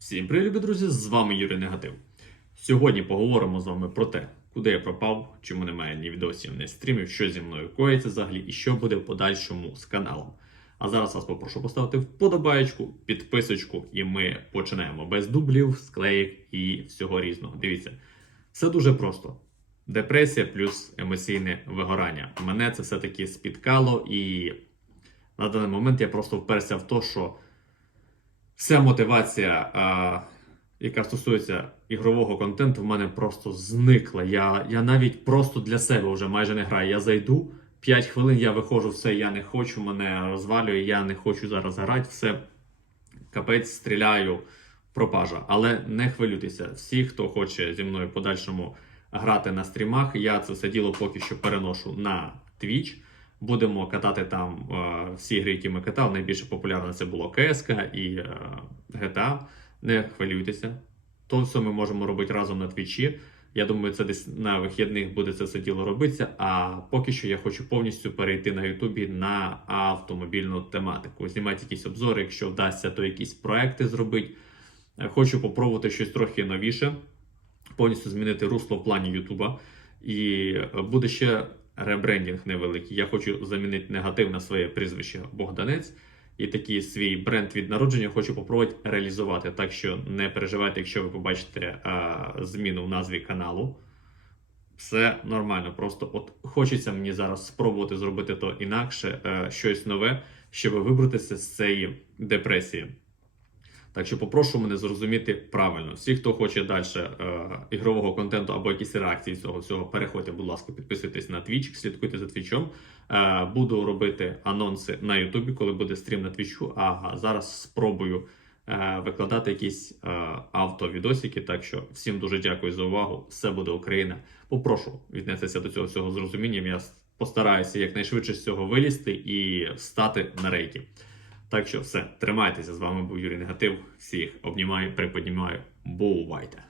Всім привіт, любі друзі! З вами Юрій Негатив. Сьогодні поговоримо з вами про те, куди я пропав, чому немає ні відосів, ні стрімів, що зі мною коїться взагалі і що буде в подальшому з каналом. А зараз вас попрошу поставити вподобаєчку, підписочку, і ми починаємо без дублів, склеїк і всього різного. Дивіться, все дуже просто. Депресія плюс емоційне вигорання. Мене це все-таки спіткало, і на даний момент я просто вперся в те, що вся мотивація, а, яка стосується ігрового контенту, в мене просто зникла. Я, я навіть просто для себе вже майже не граю. Я зайду 5 хвилин, я виходжу, все, я не хочу, мене розвалює, я не хочу зараз грати, все капець, стріляю, пропажа. Але не хвилюйтеся. Всі, хто хоче зі мною подальшому грати на стрімах, я це все діло поки що переношу на Twitch. Будемо катати там е, всі гри, які ми катали. Найбільше популярно це було КСК і е, GTA. Не хвилюйтеся. То все ми можемо робити разом на твічі. Я думаю, це десь на вихідних буде це все діло робитися. А поки що я хочу повністю перейти на Ютубі на автомобільну тематику. Знімати якісь обзори, якщо вдасться, то якісь проекти зробити. Хочу попробувати щось трохи новіше, повністю змінити русло в плані Ютуба. І е, буде ще ребрендінг невеликий. Я хочу замінити негатив на своє прізвище Богданець. І такий свій бренд від народження хочу попробувати реалізувати. Так що не переживайте, якщо ви побачите а, зміну в назві каналу. Все нормально. Просто от хочеться мені зараз спробувати зробити то інакше, е, щось нове, щоб вибратися з цієї депресії. Так що попрошу мене зрозуміти правильно. Всі, хто хоче далі е, ігрового контенту або якісь реакції цього всього, переходьте, будь ласка, підписуйтесь на Twitch, слідкуйте за твічом. Е, буду робити анонси на Ютубі, коли буде стрім на твічу. А зараз спробую е, викладати якісь е, автовідосики. Так що всім дуже дякую за увагу. Все буде Україна. Попрошу віднестися до цього всього з розумінням. Я постараюся якнайшвидше з цього вилізти і стати на рейки. Так що все, тримайтеся. З вами був Юрій Негатив. Всіх обнімаю, приподнімаю. Бувайте!